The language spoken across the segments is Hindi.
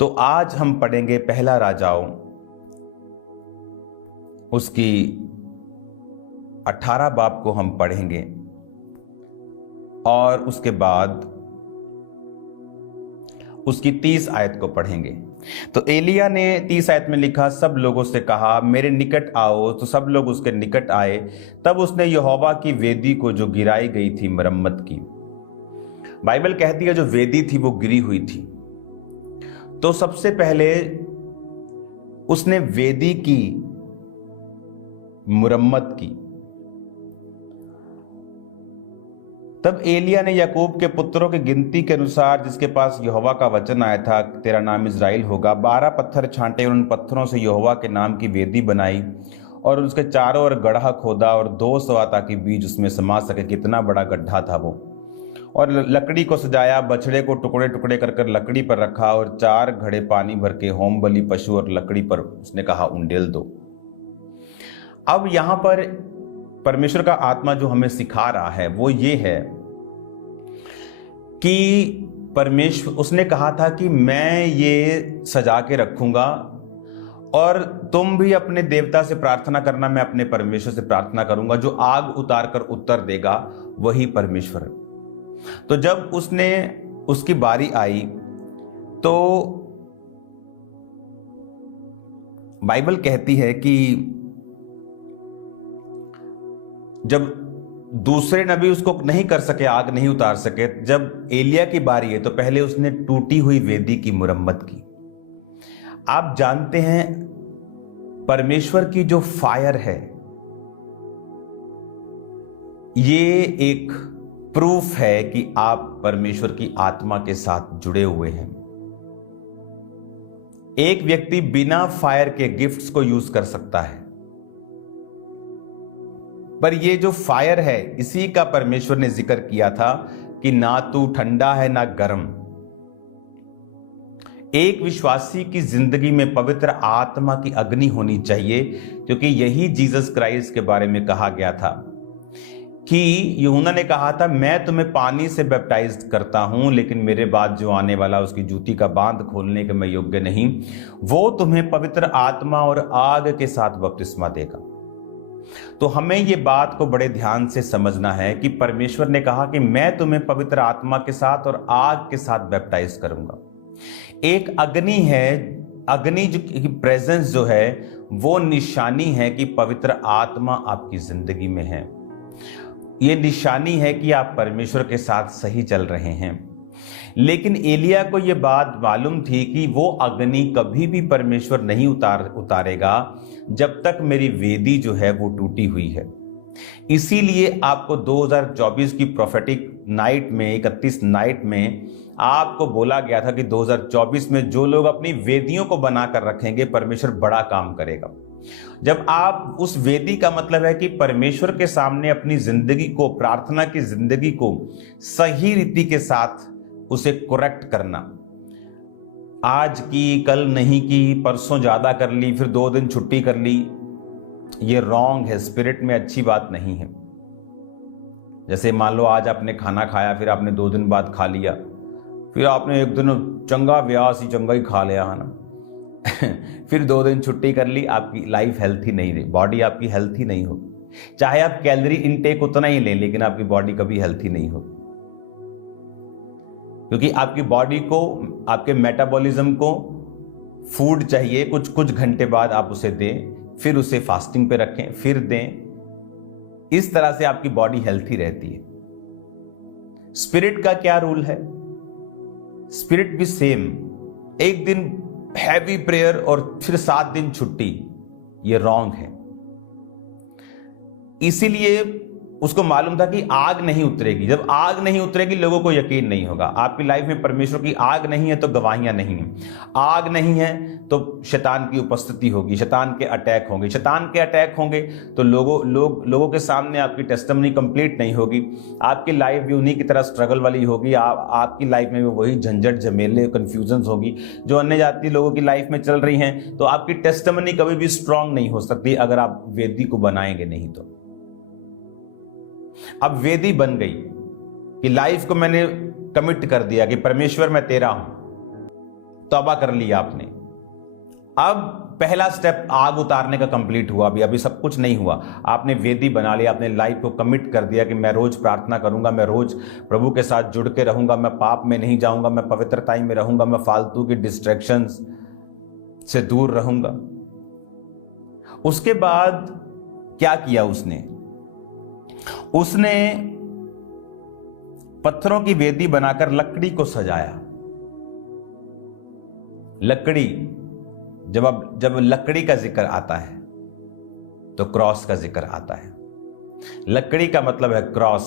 तो आज हम पढ़ेंगे पहला राजाओं उसकी 18 बाब को हम पढ़ेंगे और उसके बाद उसकी 30 आयत को पढ़ेंगे। तो एलिया ने 30 आयत में लिखा, सब लोगों से कहा मेरे निकट आओ। तो सब लोग उसके निकट आए। तब उसने यहोवा की वेदी को जो गिराई गई थी मरम्मत की। बाइबल कहती है जो वेदी थी वो गिरी हुई थी। तो सबसे पहले उसने वेदी की मुरम्मत की। तब एलिया ने याकूब के पुत्रों की गिनती के अनुसार, जिसके पास यहोवा का वचन आया था, तेरा नाम इज़राइल होगा, 12 पत्थर छांटे और उन पत्थरों से यहोवा के नाम की वेदी बनाई और उसके चारों ओर गड्ढा खोदा और 2 सवा ताकि बीज उसमें समा सके। कितना बड़ा गड्ढा था वो। और लकड़ी को सजाया, बछड़े को टुकड़े टुकड़े कर कर लकड़ी पर रखा और 4 घड़े पानी भर के होम बलि पशु और लकड़ी पर उसने कहा उंडेल दो। अब यहां पर परमेश्वर का आत्मा जो हमें सिखा रहा है वो ये है कि परमेश्वर, उसने कहा था कि मैं ये सजा के रखूंगा और तुम भी अपने देवता से प्रार्थना करना, मैं अपने परमेश्वर से प्रार्थना करूंगा। जो आग उतार कर उत्तर देगा वही परमेश्वर। तो जब उसकी बारी आई तो बाइबल कहती है कि जब दूसरे नबी उसको नहीं कर सके, आग नहीं उतार सके, जब एलिया की बारी है तो पहले उसने टूटी हुई वेदी की मुरम्मत की। आप जानते हैं परमेश्वर की जो फायर है ये एक प्रूफ है कि आप परमेश्वर की आत्मा के साथ जुड़े हुए हैं। एक व्यक्ति बिना फायर के गिफ्ट्स को यूज कर सकता है, पर ये जो फायर है इसी का परमेश्वर ने जिक्र किया था कि ना तू ठंडा है ना गर्म। एक विश्वासी की जिंदगी में पवित्र आत्मा की अग्नि होनी चाहिए, क्योंकि यही जीसस क्राइस्ट के बारे में कहा गया था कि यूहन्ना ने कहा था मैं तुम्हें पानी से बैप्टाइज करता हूं, लेकिन मेरे बाद जो आने वाला उसकी जूती का बांध खोलने के मैं योग्य नहीं, वो तुम्हें पवित्र आत्मा और आग के साथ बपतिस्मा देगा। तो हमें ये बात को बड़े ध्यान से समझना है कि परमेश्वर ने कहा कि मैं तुम्हें पवित्र आत्मा के साथ और आग के साथ बैप्टाइज करूंगा। एक अग्नि है, अग्नि की प्रेजेंस जो है वो निशानी है कि पवित्र आत्मा आपकी जिंदगी में है। ये निशानी है कि आप परमेश्वर के साथ सही चल रहे हैं। लेकिन एलिया को यह बात मालूम थी कि वो अग्नि कभी भी परमेश्वर नहीं उतारेगा जब तक मेरी वेदी जो है वो टूटी हुई है। इसीलिए आपको 2024 की प्रोफेटिक नाइट में, 31 नाइट में आपको बोला गया था कि 2024 में जो लोग अपनी वेदियों को बनाकर रखेंगे परमेश्वर बड़ा काम करेगा। जब आप उस वेदी का मतलब है कि परमेश्वर के सामने अपनी जिंदगी को, प्रार्थना की जिंदगी को सही रीति के साथ उसे करेक्ट करना। आज की, कल नहीं की, परसों ज्यादा कर ली, फिर 2 दिन छुट्टी कर ली, ये रॉन्ग है, स्पिरिट में अच्छी बात नहीं है। जैसे मान लो आज आपने खाना खाया, फिर आपने 2 दिन बाद खा लिया, फिर आपने 1 दिन चंगा व्यास ही चंगा ही खा लिया है ना फिर 2 दिन छुट्टी कर ली, आपकी लाइफ हेल्थी नहीं रही, बॉडी आपकी हेल्थी नहीं होगी। चाहे आप कैलोरी इनटेक उतना ही लें, लेकिन आपकी बॉडी कभी हेल्थी नहीं होगी, क्योंकि आपकी बॉडी को, आपके मेटाबॉलिज्म को फूड चाहिए। कुछ घंटे बाद आप उसे दें, फिर उसे फास्टिंग पे रखें, फिर दें। इस तरह से आपकी बॉडी हेल्थी रहती है। स्पिरिट का क्या रूल है? स्पिरिट भी सेम, 1 दिन हैवी प्रेयर और फिर 7 दिन छुट्टी, ये रॉन्ग है। इसीलिए उसको मालूम था कि आग नहीं उतरेगी। जब आग नहीं उतरेगी लोगों को यकीन नहीं होगा। आपकी लाइफ में परमेश्वर की आग नहीं है तो गवाहियां नहीं है। आग नहीं है तो शैतान की उपस्थिति होगी, शैतान के अटैक होंगे। शैतान के अटैक होंगे तो लोगों के सामने आपकी टेस्टिमनी कंप्लीट नहीं होगी। आपकी लाइफ भी उन्हीं की तरह स्ट्रगल वाली होगी। आपकी लाइफ में भी वही झंझट, झमेले, कंफ्यूजन होगी जो अन्य जाति लोगों की लाइफ में चल रही हैं। तो आपकी टेस्टिमनी कभी भी स्ट्रांग नहीं हो सकती अगर आप वेदी को बनाएंगे नहीं तो। अब वेदी बन गई कि लाइफ को मैंने कमिट कर दिया कि परमेश्वर मैं तेरा हूं। तौबा कर लिया आपने। अब पहला स्टेप आग उतारने का कंप्लीट हुआ। अभी सब कुछ नहीं हुआ। आपने वेदी बना लिया, अपने लाइफ को कमिट कर दिया कि मैं रोज प्रार्थना करूंगा, मैं रोज प्रभु के साथ जुड़ के रहूंगा, मैं पाप में नहीं जाऊंगा, मैं पवित्रताई में रहूंगा, मैं फालतू की डिस्ट्रैक्शंस से दूर रहूंगा। उसके बाद क्या किया उसने पत्थरों की वेदी बनाकर लकड़ी को सजाया। लकड़ी, जब लकड़ी का जिक्र आता है तो क्रॉस का जिक्र आता है। लकड़ी का मतलब है क्रॉस,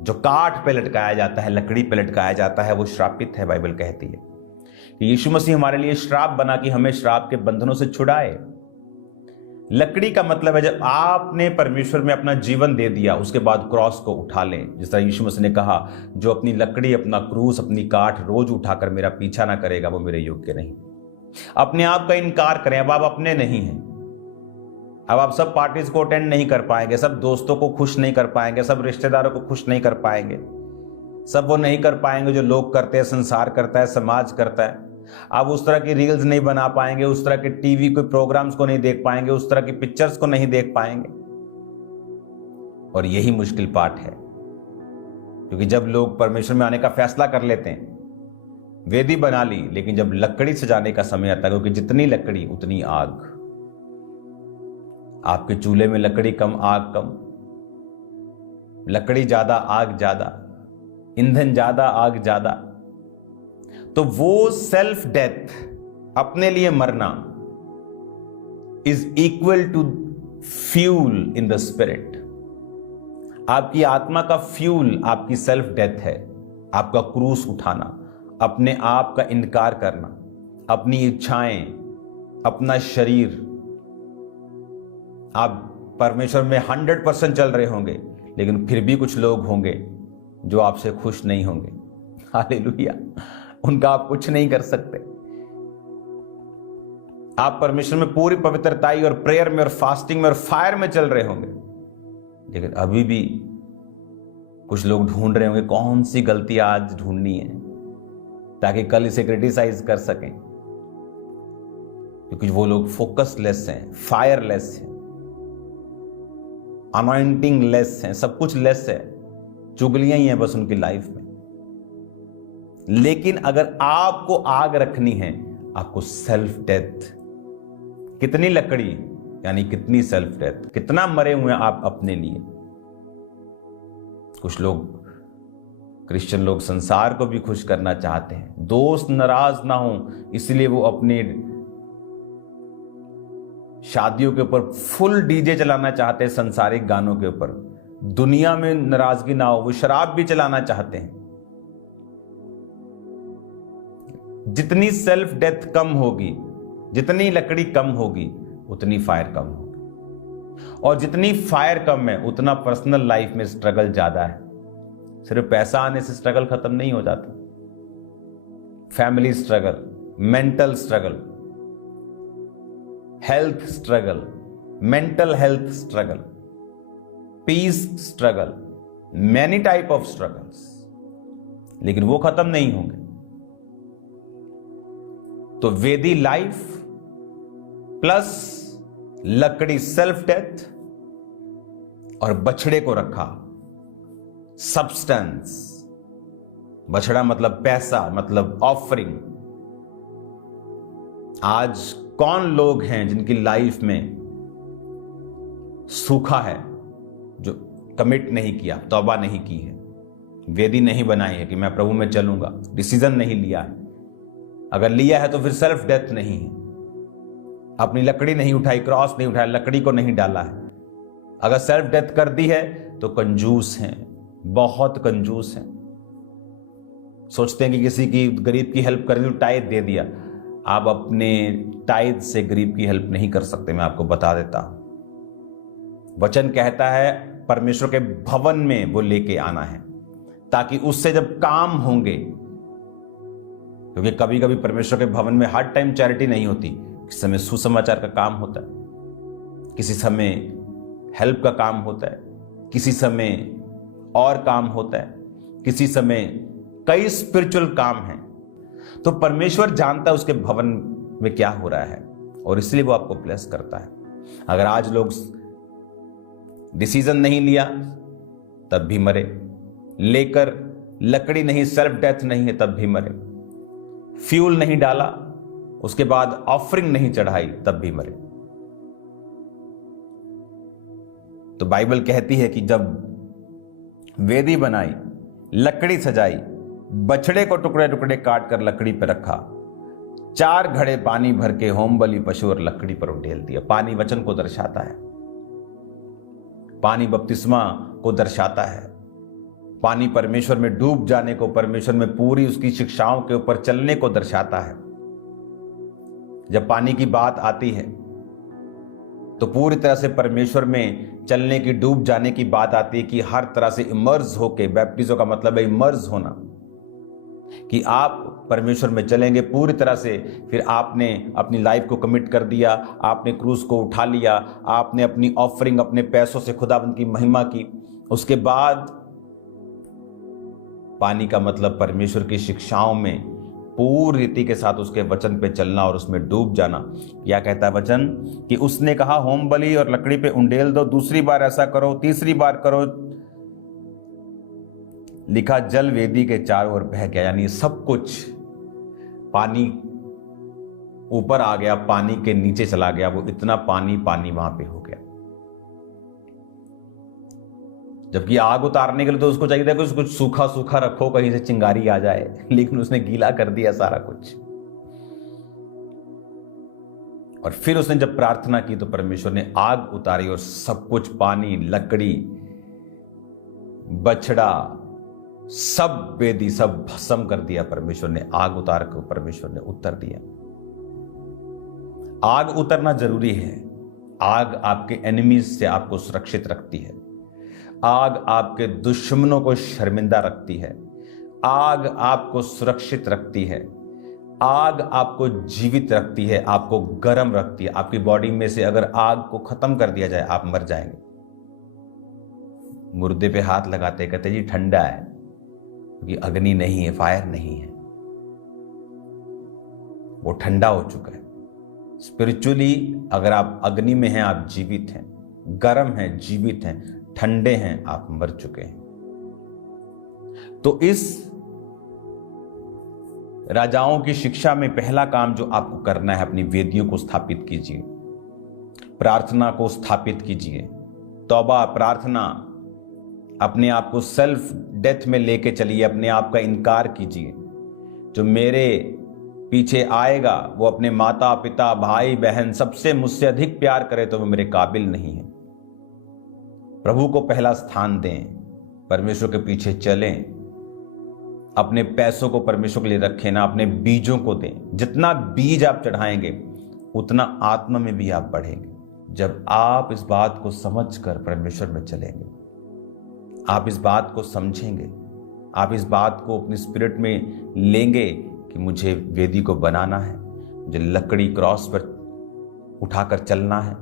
जो काठ पे लटकाया जाता है, लकड़ी पे लटकाया जाता है, वो श्रापित है। बाइबल कहती है कि यीशु मसीह हमारे लिए श्राप बना कि हमें श्राप के बंधनों से छुड़ाए। लकड़ी का मतलब है जब आपने परमेश्वर में अपना जीवन दे दिया, उसके बाद क्रॉस को उठा लें। जिस तरह यीशु मसीह ने कहा, जो अपनी लकड़ी, अपना क्रूस, अपनी काठ रोज उठाकर मेरा पीछा ना करेगा, वो मेरे योग्य नहीं। अपने आप का इनकार करें। अब आप अपने नहीं हैं। अब आप सब पार्टीज को अटेंड नहीं कर पाएंगे, सब दोस्तों को खुश नहीं कर पाएंगे, सब रिश्तेदारों को खुश नहीं कर पाएंगे, सब वो नहीं कर पाएंगे जो लोग करते हैं, संसार करता है, समाज करता है। आप उस तरह की रील्स नहीं बना पाएंगे, उस तरह के टीवी कोई प्रोग्राम्स को नहीं देख पाएंगे, उस तरह की पिक्चर्स को नहीं देख पाएंगे। और यही मुश्किल पार्ट है, क्योंकि जब लोग परमेश्वर में आने का फैसला कर लेते हैं, वेदी बना ली, लेकिन जब लकड़ी सजाने का समय आता है, क्योंकि जितनी लकड़ी उतनी आग। आपके चूल्हे में लकड़ी कम, आग कम। लकड़ी ज्यादा, आग ज्यादा, ईंधन ज्यादा, आग ज्यादा। तो वो सेल्फ डेथ, अपने लिए मरना, is equal to fuel in the spirit. आपकी आत्मा का फ्यूल आपकी सेल्फ डेथ है। आपका क्रूस उठाना, अपने आप का इनकार करना, अपनी इच्छाएं, अपना शरीर। आप परमेश्वर में 100% चल रहे होंगे, लेकिन फिर भी कुछ लोग होंगे जो आपसे खुश नहीं होंगे। हालेलुया। उनका आप कुछ नहीं कर सकते। आप परमेश्वर में पूरी पवित्रताई और प्रेयर में और फास्टिंग में और फायर में चल रहे होंगे, लेकिन अभी भी कुछ लोग ढूंढ रहे होंगे कौन सी गलती आज ढूंढनी है, ताकि कल इसे क्रिटिसाइज कर सकें। क्योंकि वो लोग फोकसलेस हैं, फायरलेस हैं, अनॉइंटिंग लेस हैं, सब कुछ लेस है, चुगलियां ही हैं बस उनकी लाइफ में। लेकिन अगर आपको आग रखनी है, आपको सेल्फ डेथ, कितनी लकड़ी यानी कितनी सेल्फ डेथ, कितना मरे हुए हैं आप अपने लिए। कुछ लोग, क्रिश्चियन लोग, संसार को भी खुश करना चाहते हैं, दोस्त नाराज ना हो इसलिए वो अपने शादियों के ऊपर फुल डीजे चलाना चाहते हैं, संसारिक गानों के ऊपर। दुनिया में नाराजगी ना हो, वो शराब भी चलाना चाहते हैं। जितनी सेल्फ डेथ कम होगी, जितनी लकड़ी कम होगी, उतनी फायर कम होगी। और जितनी फायर कम है, उतना पर्सनल लाइफ में स्ट्रगल ज्यादा है। सिर्फ पैसा आने से स्ट्रगल खत्म नहीं हो जाता। Family struggle, mental struggle, health struggle, mental health struggle, peace struggle, many type of struggles, लेकिन वो खत्म नहीं होंगे। तो वेदी लाइफ प्लस लकड़ी सेल्फ डेथ, और बछड़े को रखा सब्सटेंस। बछड़ा मतलब पैसा, मतलब ऑफरिंग। आज कौन लोग हैं जिनकी लाइफ में सूखा है, जो कमिट नहीं किया, तौबा नहीं की है, वेदी नहीं बनाई है कि मैं प्रभु में चलूंगा, डिसीजन नहीं लिया है। अगर लिया है तो फिर सेल्फ डेथ नहीं है, अपनी लकड़ी नहीं उठाई, क्रॉस नहीं उठाया, लकड़ी को नहीं डाला है। अगर सेल्फ डेथ कर दी है तो कंजूस हैं, बहुत कंजूस हैं। सोचते हैं कि किसी की गरीब की हेल्प कर दी तो टाइद दे दिया। आप अपने टाइद से गरीब की हेल्प नहीं कर सकते, मैं आपको बता देता हूं। वचन कहता है परमेश्वर के भवन में वो लेके आना है, ताकि उससे जब काम होंगे, क्योंकि कभी कभी परमेश्वर के भवन में हर टाइम चैरिटी नहीं होती। किसी समय सुसमाचार का काम होता है, किसी समय हेल्प का काम होता है, किसी समय और काम होता है, किसी समय कई स्पिरिचुअल काम हैं। तो परमेश्वर जानता है उसके भवन में क्या हो रहा है और इसलिए वो आपको ब्लेस करता है। अगर आज लोग डिसीजन नहीं लिया तब भी मरे, लेकर लकड़ी नहीं, सेल्फ डेथ नहीं है तब भी मरे, फ्यूल नहीं डाला, उसके बाद ऑफरिंग नहीं चढ़ाई तब भी मरे। तो बाइबल कहती है कि जब वेदी बनाई, लकड़ी सजाई, बछड़े को टुकड़े टुकड़े काट कर लकड़ी पर रखा, 4 घड़े पानी भर के होम बलि पशु और लकड़ी पर उंडेल दिया। पानी वचन को दर्शाता है, पानी बपतिस्मा को दर्शाता है, पानी परमेश्वर में डूब जाने को, परमेश्वर में पूरी उसकी शिक्षाओं के ऊपर चलने को दर्शाता है। जब पानी की बात आती है तो पूरी तरह से परमेश्वर में चलने की, डूब जाने की बात आती है कि हर तरह से इमर्ज होके, बैप्टिज्म का मतलब है इमर्ज होना, कि आप परमेश्वर में चलेंगे पूरी तरह से। फिर आपने अपनी लाइफ को कमिट कर दिया, आपने क्रूस को उठा लिया, आपने अपनी ऑफरिंग अपने पैसों से खुदाबंद की महिमा की। उसके बाद पानी का मतलब परमेश्वर की शिक्षाओं में पूरी रीति के साथ उसके वचन पे चलना और उसमें डूब जाना। क्या कहता है वचन कि उसने कहा होम बलि और लकड़ी पे उंडेल दो, दूसरी बार ऐसा करो, तीसरी बार करो। लिखा जल वेदी के चारों ओर बह गया, यानी सब कुछ, पानी ऊपर आ गया, पानी के नीचे चला गया, वो इतना पानी वहां पे हो गया। जबकि आग उतारने के लिए तो उसको चाहिए था कुछ सूखा सूखा रखो, कहीं से चिंगारी आ जाए, लेकिन उसने गीला कर दिया सारा कुछ। और फिर उसने जब प्रार्थना की तो परमेश्वर ने आग उतारी और सब कुछ, पानी, लकड़ी, बछड़ा, सब वेदी, सब भस्म कर दिया। परमेश्वर ने आग उतार कर परमेश्वर ने उत्तर दिया। आग उतरना जरूरी है। आग आपके एनिमीज से आपको सुरक्षित रखती है। आग आपके दुश्मनों को शर्मिंदा रखती है। आग आपको सुरक्षित रखती है। आग आपको जीवित रखती है, आपको गर्म रखती है। आपकी बॉडी में से अगर आग को खत्म कर दिया जाए आप मर जाएंगे। मुर्दे पे हाथ लगाते कहते जी ठंडा है, क्योंकि अग्नि नहीं है, फायर नहीं है, वो ठंडा हो चुका है। स्पिरिचुअली अगर आप अग्नि में हैं आप जीवित हैं, गर्म हैं, जीवित हैं, ठंडे हैं, आप मर चुके हैं। तो इस राजाओं की शिक्षा में पहला काम जो आपको करना है, अपनी वेदियों को स्थापित कीजिए, प्रार्थना को स्थापित कीजिए, तौबा, प्रार्थना, अपने आप को सेल्फ डेथ में लेके चलिए, अपने आप का इनकार कीजिए। जो मेरे पीछे आएगा वो अपने माता पिता भाई बहन सबसे मुझसे अधिक प्यार करे तो वो मेरे काबिल नहीं है। प्रभु को पहला स्थान दें, परमेश्वर के पीछे चलें, अपने पैसों को परमेश्वर के लिए रखें ना, अपने बीजों को दें। जितना बीज आप चढ़ाएंगे उतना आत्मा में भी आप बढ़ेंगे। जब आप इस बात को समझकर परमेश्वर में चलेंगे, आप इस बात को समझेंगे, आप इस बात को अपनी स्पिरिट में लेंगे कि मुझे वेदी को बनाना है, मुझे लकड़ी क्रॉस पर उठाकर चलना है,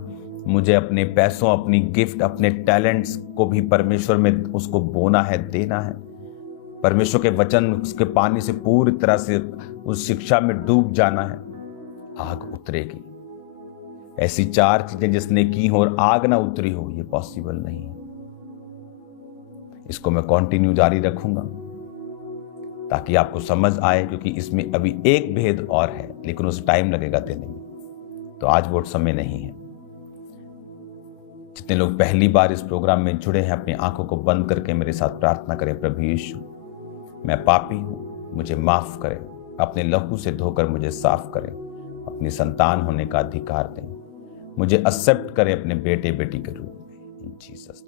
मुझे अपने पैसों, अपनी गिफ्ट, अपने टैलेंट्स को भी परमेश्वर में उसको बोना है, देना है। परमेश्वर के वचन, उसके पानी से पूरी तरह से उस शिक्षा में डूब जाना है। आग उतरेगी। ऐसी 4 चीजें जिसने की हो और आग ना उतरी हो, ये पॉसिबल नहीं है। इसको मैं कंटिन्यू जारी रखूंगा ताकि आपको समझ आए, क्योंकि इसमें अभी एक भेद और है, लेकिन उसे टाइम लगेगा देने में, तो आज वो समय नहीं है। जितने लोग पहली बार इस प्रोग्राम में जुड़े हैं, अपनी आंखों को बंद करके मेरे साथ प्रार्थना करें। प्रभु यीशु, मैं पापी हूं, मुझे माफ करें, अपने लहू से धोकर मुझे साफ करें, अपनी संतान होने का अधिकार दें, मुझे एक्सेप्ट करें अपने बेटे बेटी के रूप में। इन जीसस